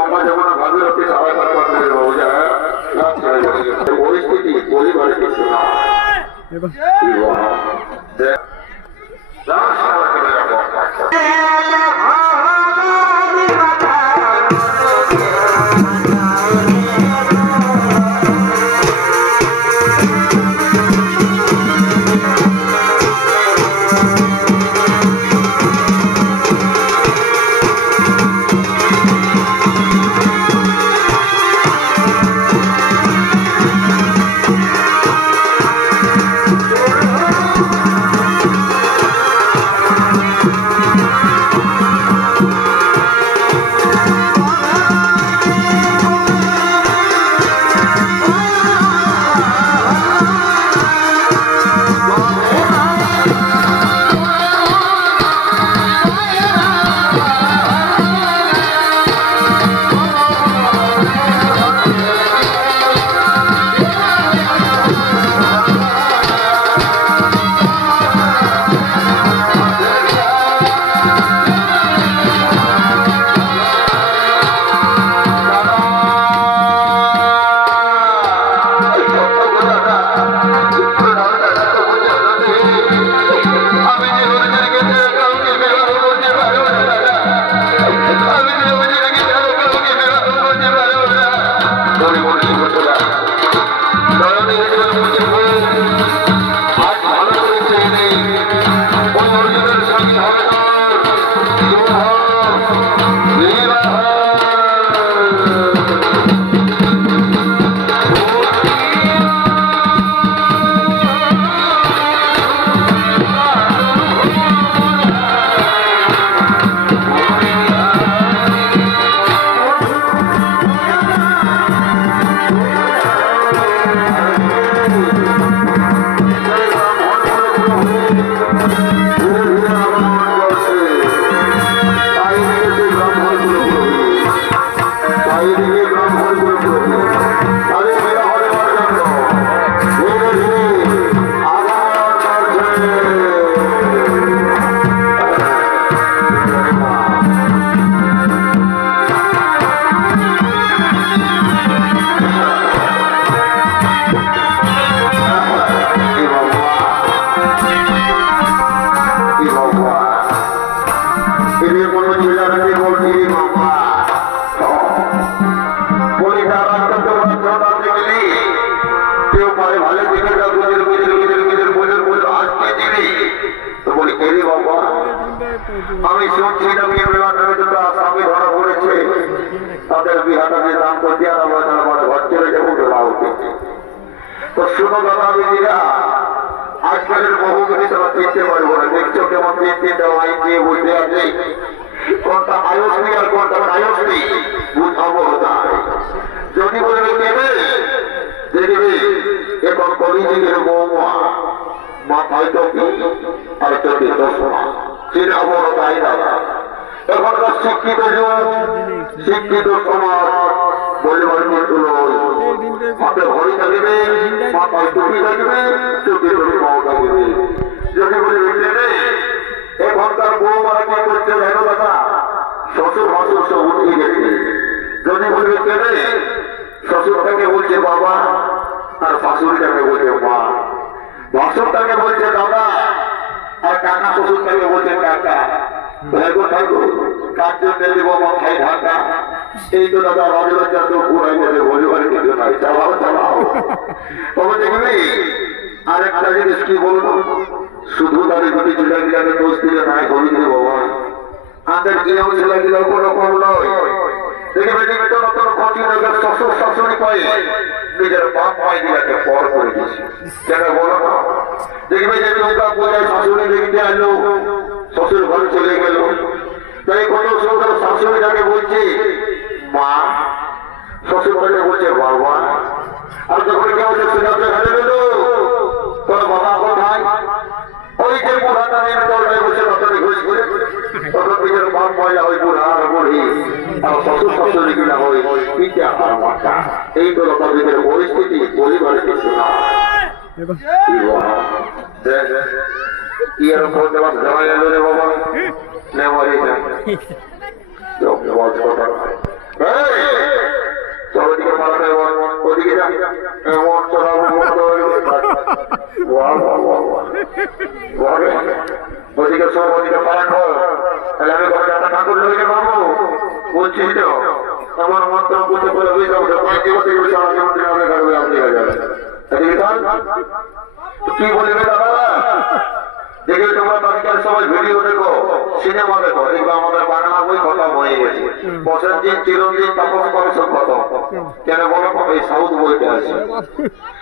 লম্বা যেমন ভাগীরথী সারা কাটে বাবু যায় পরিস্থিতি পরিবারে কিছু না আমি শুনছি আসামি ধরা পড়েছে তাদের বিহাটাকে দাম করতে আর আমরা ঘর চলে যাবো তো শুনো দাদা দিদিরা আজকালের বহুগুলি তারা চিনতে পারবো না দেখছো কেমন তিনটা লাইন দিয়ে বুঝতে আছে কোনটা আয়ুষ্মি আর কোনটা আয়ুষ্মি বুঝাবো যদি বলবে কেবে দেখবে এখন কলিযুগের বৌমা মাথায় টপি আর চোখে চশমা সেটা বড় তাই দাদা এখনকার শিক্ষিত যুগ শিক্ষিত সমাজ বলবার মতো নয় হাতে ঘড়ি থাকবে মাথায় টুপি থাকবে চোখে চশমাও থাকবে যদি বলবে এখনকার বৌমারা কি করছে দেখো দাদা শ্বশুর ভাসুর সব উঠিয়ে গেছে যদি বলবে কেনে শ্বশুরটাকে বলছে বাবা আর শাশুড়িটাকে বলছে মা ভাসুরটাকে বলছে দাদা আর কাকা শ্বশুরটাকে বলছে কাকা ভাইগো ঠাকুর কার জন্য দেব মাথায় ঢাকা এই তো দাদা রাজবাজার তো ঘুরাই বলে বলিবার কিছু নাই চালাও চালাও তবে দেখবি আরেকটা জিনিস কি বলবো শুধু তাদের দুটি ছেলেগুলাকে দোষ দিলে নাই হবি রে বাবা আমাদের কেউ ছেলেগুলো কোনো কম নয় দেখবে দেখবে তো নতুন কঠিন শ্বশুর শাশুড়ি পাই নিজের বাপ ভাই গুলাকে পর করে দিয়েছে কেন বলো না দেখবে যে নৌকা বোঝায় শাশুড়ি দেখতে আসলো শ্বশুর ঘরে চলে গেল তাই কত সুন্দর শাশুড়িটাকে বলছে মা শ্বশুর ঘরে বলছে বাবা আর যখন কেউ সেটাতে হেরে গেল তোর বাবা কোথায় ওই যে বুড়াটা বসে তখন ঘুষ করে তখন নিজের বাপ ময়লা ওই বুড়া আর বুড়ি আর শ্বশুর শাশুড়ি কিনা ওই পিতা আর মাতা এই তো তাদের পরিস্থিতি পরিবারের কিছু না এরকম দেওয়া দেওয়া গেল রে বাবা নেওয়া ওদিকে সব ওদিকে পালাট তাহলে আমি ঘরে একটা ঠাকুর লইতে পারবো বলছি তো আমার মন্ত্র পুজো করে হয়ে যাবো সারা জীবন আপনি থাকবে আপনি হয়ে যাবে কি বলবে দাদা দেখে তোমরা আজকাল সবাই ভিডিও দেখো সিনেমা দেখো দেখবে আমাদের বাংলা বই খতম হয়ে গেছে প্রসেনজিৎ চিরঞ্জিত তাপস করে সব খতম কেন বলো এই সাউথ বইটা আছে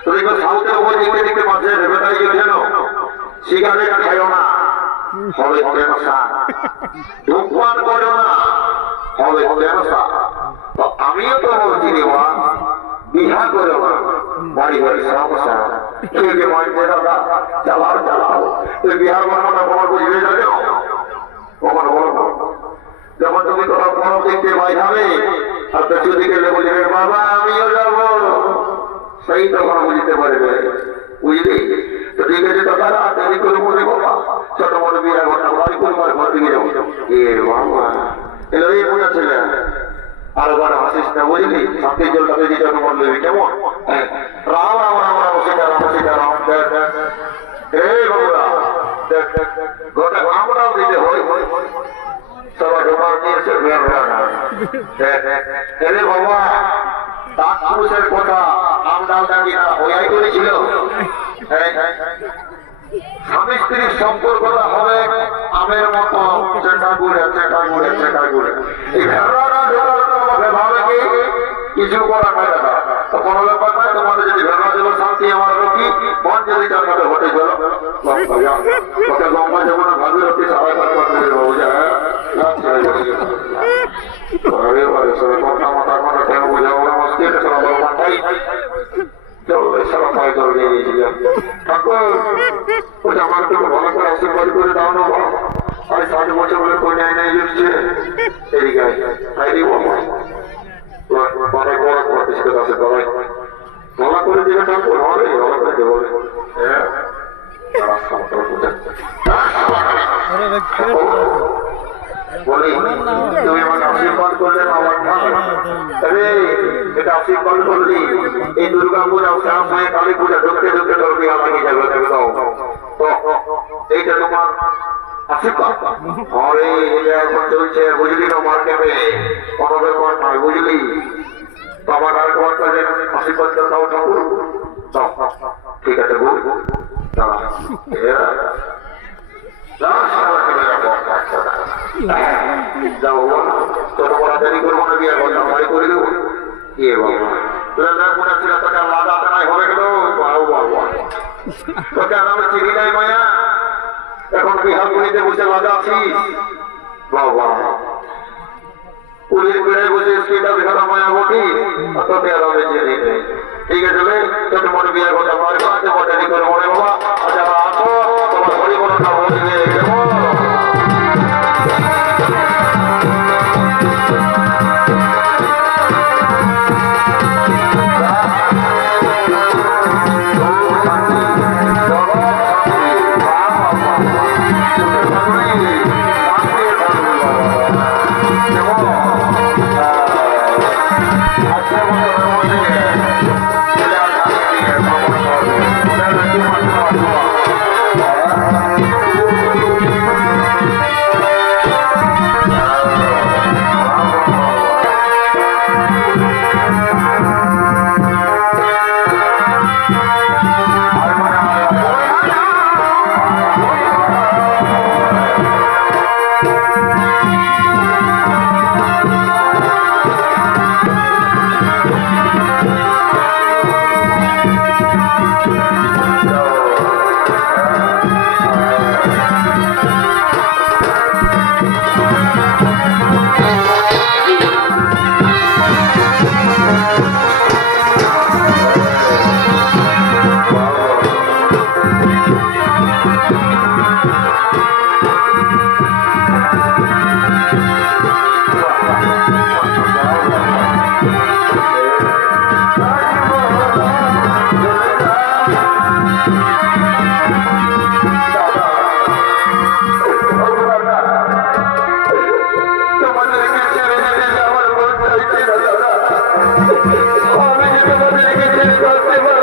তো দেখবে সাউথের বই দেখতে দেখতে মাঝে ভেবেটাই গেছে সিগারেট খাইও না হবে ক্যান্সার ধূমপান করো না হবে ক্যান্সার তো আমিও তো বলছি রে মা বিহা করো না বাড়ি বাড়ি সমস্যা কে মানছে দাদা চালাও চালাও তুই বিহার করবো না তোমার বুঝবে যাবে কখনো বলবো যখন তুমি তোমার বড় দেখতে ভাই যাবে আর পেছু দিকে বলবে বাবা আমিও যাবো সেই তখন বুঝতে পারবে বুঝলি তো ঠিক আছে দাদা দেরি করে মনে বাবা ছোট বড় বিয়ে ঘটনা বাড়ি পরিবার ঘর দিকে যাবো এ বাবা এলো এই মনে ছিল আর বার হাসিস না বুঝলি শান্তি জলটাকে যেটা তোমার লবি কেমন রাম রাম রাম রাম সীতারাম এই বাবুরা গোটা রাম দিতে হয় সবাই ঢোকার দিয়েছে এরে বাবা তার পুরুষের কথা আম ডাল ডাকিরা ওয়াই করেছিল স্বামী স্ত্রীর সম্পর্কটা হবে আমের মতো চেটা ঘুরে এই ভেড়াটা ঢোকার ভাবে কি কিছু করা হয় দাদা তো কোনো ব্যাপার নয় তোমাদের যদি ভেড়া দেবো শান্তি আমার রকি মন যদি তার মধ্যে ঘটে গেল ওটা গঙ্গা যমুনা ভাগীরথী সারা বাবু যায় কথা মাথা কথা কেন বোঝাবো মুশকিল সারা মাথাই সারা পায়ে জল দিয়ে দিয়েছিলাম ঠাকুর ওটা আমার একটু ভালো করে আশীর্বাদ করে দাও না আর 60 বছর বলে কোন নেয় নেই যাচ্ছে এদিকে ভালো করে দিবে ঠাকুর হবে ভালো করে দেবো বলি তুমি আমাকে আশীর্বাদ করলে আমার এটা আশীর্বাদ করলি এই দুর্গা পূজা শ্যাম হয়ে কালী পূজা ঢুকতে ঢুকতে তোর বিয়া লাগিয়ে যাবে এইটা তোমার আশীর্বাদ আরে এটা এখন চলছে বুঝলি না মার্কেটে কোনো ব্যাপার নয় বুঝলি তো আমার আর তোমার কাছে আশীর্বাদ দাও ঠাকুর দাও ঠিক আছে বল দাঁড়া যাও তোর বড়াচারি করবো না বিয়ে করলাম ভাই করে দেবো এ বাবা মনে ছিল তোকে লাদাতে নাই হবে গেল তোকে আর আমি চিনি নাই মায়া এখন বিহার পুরীতে বসে লাদা আছিস বাবা পুরীর বেড়ায় বসে সেটা বিহার মায়া বটি তোকে আর আমি চিনি নেই ঠিক আছে তোকে মনে বিয়ে করতে পারবো আছে বটারি করে মনে বাবা যারা আসো তোমার হরি বলটা বলবে I'm